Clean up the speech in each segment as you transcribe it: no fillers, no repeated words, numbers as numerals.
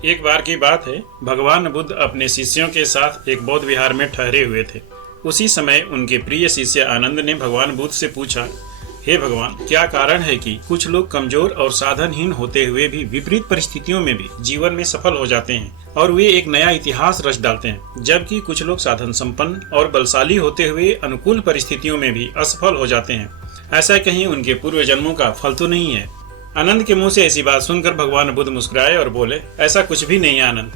एक बार की बात है, भगवान बुद्ध अपने शिष्यों के साथ एक बौद्ध विहार में ठहरे हुए थे। उसी समय उनके प्रिय शिष्य आनंद ने भगवान बुद्ध से पूछा, हे भगवान, क्या कारण है कि कुछ लोग कमजोर और साधनहीन होते हुए भी विपरीत परिस्थितियों में भी जीवन में सफल हो जाते हैं और वे एक नया इतिहास रच डालते हैं, जबकि कुछ लोग साधन संपन्न और बलशाली होते हुए अनुकूल परिस्थितियों में भी असफल हो जाते हैं। ऐसा कहीं उनके पूर्व जन्मों का फल तो नहीं है? आनंद के मुंह से ऐसी बात सुनकर भगवान बुद्ध मुस्कुराए और बोले, ऐसा कुछ भी नहीं आनंद,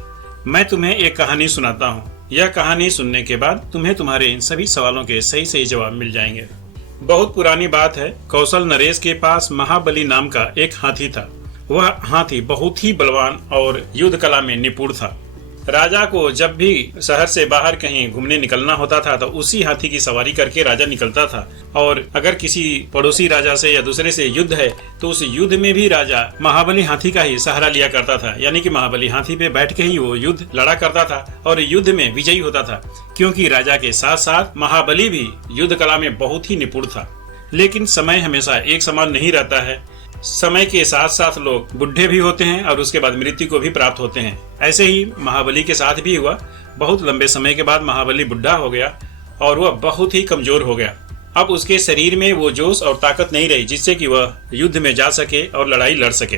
मैं तुम्हें एक कहानी सुनाता हूँ। यह कहानी सुनने के बाद तुम्हें तुम्हारे इन सभी सवालों के सही सही जवाब मिल जाएंगे। बहुत पुरानी बात है, कौशल नरेश के पास महाबली नाम का एक हाथी था। वह हाथी बहुत ही बलवान और युद्ध कला में निपुण था। राजा को जब भी शहर से बाहर कहीं घूमने निकलना होता था तो उसी हाथी की सवारी करके राजा निकलता था। और अगर किसी पड़ोसी राजा से या दूसरे से युद्ध है तो उस युद्ध में भी राजा महाबली हाथी का ही सहारा लिया करता था, यानी कि महाबली हाथी पे बैठ के ही वो युद्ध लड़ा करता था और युद्ध में विजयी होता था, क्योंकि राजा के साथ साथ महाबली भी युद्ध कला में बहुत ही निपुण था। लेकिन समय हमेशा एक समान नहीं रहता है। समय के साथ साथ लोग बुढ़े भी होते हैं और उसके बाद मृत्यु को भी प्राप्त होते हैं। ऐसे ही महाबली के साथ भी हुआ। बहुत लंबे समय के बाद महाबली बुढ़ा हो गया और वह बहुत ही कमजोर हो गया। अब उसके शरीर में वो जोश और ताकत नहीं रही जिससे कि वह युद्ध में जा सके और लड़ाई लड़ सके।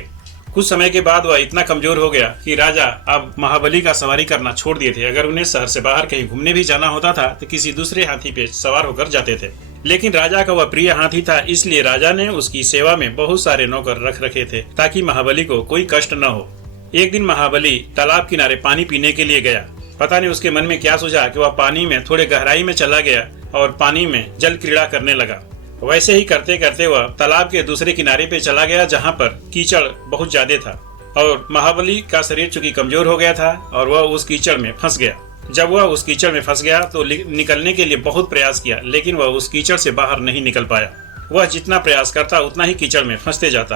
कुछ समय के बाद वह इतना कमजोर हो गया कि राजा अब महाबली का सवारी करना छोड़ दिए थे। अगर उन्हें शहर से बाहर कहीं घूमने भी जाना होता था तो किसी दूसरे हाथी पे सवार होकर जाते थे। लेकिन राजा का वह प्रिय हाथी था, इसलिए राजा ने उसकी सेवा में बहुत सारे नौकर रख रखे थे ताकि महाबली को कोई कष्ट न हो। एक दिन महाबली तालाब किनारे पानी पीने के लिए गया। पता नहीं उसके मन में क्या सूझा कि वह पानी में थोड़े गहराई में चला गया और पानी में जल क्रीड़ा करने लगा। वैसे ही करते करते वह तालाब के दूसरे किनारे पे चला गया जहाँ पर कीचड़ बहुत ज्यादा था और महाबली का शरीर चूंकि कमजोर हो गया था और वह उस कीचड़ में फंस गया। जब वह उस कीचड़ में फंस गया तो निकलने के लिए बहुत प्रयास किया, लेकिन वह उस कीचड़ से बाहर नहीं निकल पाया। वह जितना प्रयास करता उतना ही कीचड़ में फंसते जाता।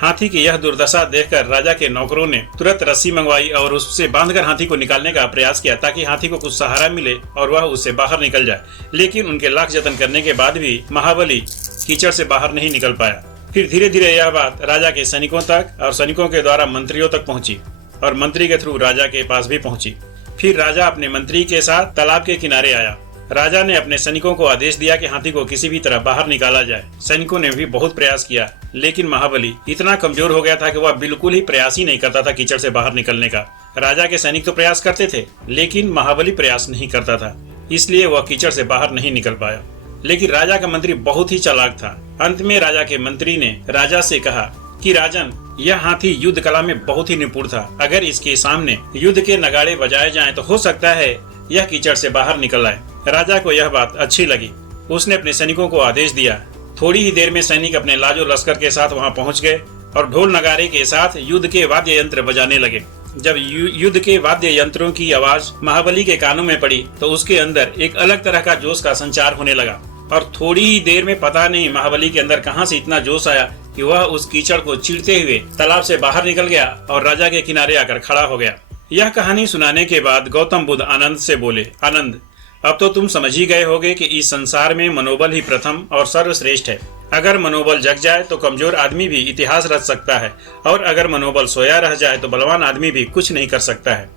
हाथी की यह दुर्दशा देखकर राजा के नौकरों ने तुरंत रस्सी मंगवाई और उससे बांधकर हाथी को निकालने का प्रयास किया ताकि हाथी को कुछ सहारा मिले और वह उससे बाहर निकल जाए। लेकिन उनके लाख जतन करने के बाद भी महाबली कीचड़ से बाहर नहीं निकल पाया। फिर धीरे धीरे यह बात राजा के सैनिकों तक और सैनिकों के द्वारा मंत्रियों तक पहुंची और मंत्री के थ्रू राजा के पास भी पहुंची। फिर राजा अपने मंत्री के साथ तालाब के किनारे आया। राजा ने अपने सैनिकों को आदेश दिया कि हाथी को किसी भी तरह बाहर निकाला जाए। सैनिकों ने भी बहुत प्रयास किया, लेकिन महाबली इतना कमजोर हो गया था कि वह बिल्कुल ही प्रयास ही नहीं करता था कीचड़ से बाहर निकलने का। राजा के सैनिक तो प्रयास करते थे, लेकिन महाबली प्रयास नहीं करता था, इसलिए वह कीचड़ से बाहर नहीं निकल पाया। लेकिन राजा का मंत्री बहुत ही चालाक था। अंत में राजा के मंत्री ने राजा से कहा कि राजन, यह हाथी युद्ध कला में बहुत ही निपुण था। अगर इसके सामने युद्ध के नगाड़े बजाए जाएं तो हो सकता है यह कीचड़ से बाहर निकल आए। राजा को यह बात अच्छी लगी। उसने अपने सैनिकों को आदेश दिया। थोड़ी ही देर में सैनिक अपने लाजो लश्कर के साथ वहां पहुंच गए और ढोल नगारे के साथ युद्ध के वाद्य यंत्र बजाने लगे। जब युद्ध के वाद्य यंत्रों की आवाज महाबली के कानों में पड़ी तो उसके अंदर एक अलग तरह का जोश का संचार होने लगा और थोड़ी ही देर में पता नहीं महाबली के अंदर कहां से इतना जोश आया कि वह उस कीचड़ को चीरते हुए तालाब से बाहर निकल गया और राजा के किनारे आकर खड़ा हो गया। यह कहानी सुनाने के बाद गौतम बुद्ध आनंद से बोले, आनंद, अब तो तुम समझ ही गए होगे कि इस संसार में मनोबल ही प्रथम और सर्वश्रेष्ठ है। अगर मनोबल जग जाए तो कमजोर आदमी भी इतिहास रच सकता है और अगर मनोबल सोया रह जाए तो बलवान आदमी भी कुछ नहीं कर सकता है।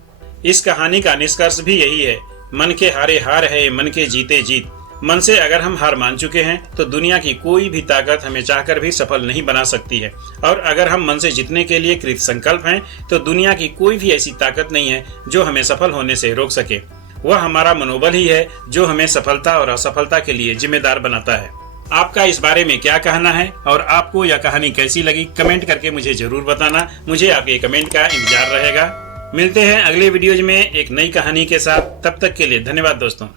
इस कहानी का निष्कर्ष भी यही है, मन के हारे हार है, मन के जीते जीत। मन से अगर हम हार मान चुके हैं तो दुनिया की कोई भी ताकत हमें चाहकर भी सफल नहीं बना सकती है, और अगर हम मन से जीतने के लिए कृत संकल्प हैं तो दुनिया की कोई भी ऐसी ताकत नहीं है जो हमें सफल होने से रोक सके। वह हमारा मनोबल ही है जो हमें सफलता और असफलता के लिए जिम्मेदार बनाता है। आपका इस बारे में क्या कहना है और आपको यह कहानी कैसी लगी, कमेंट करके मुझे जरूर बताना। मुझे आपके कमेंट का इंतजार रहेगा। मिलते हैं अगले वीडियोज में एक नई कहानी के साथ। तब तक के लिए धन्यवाद दोस्तों।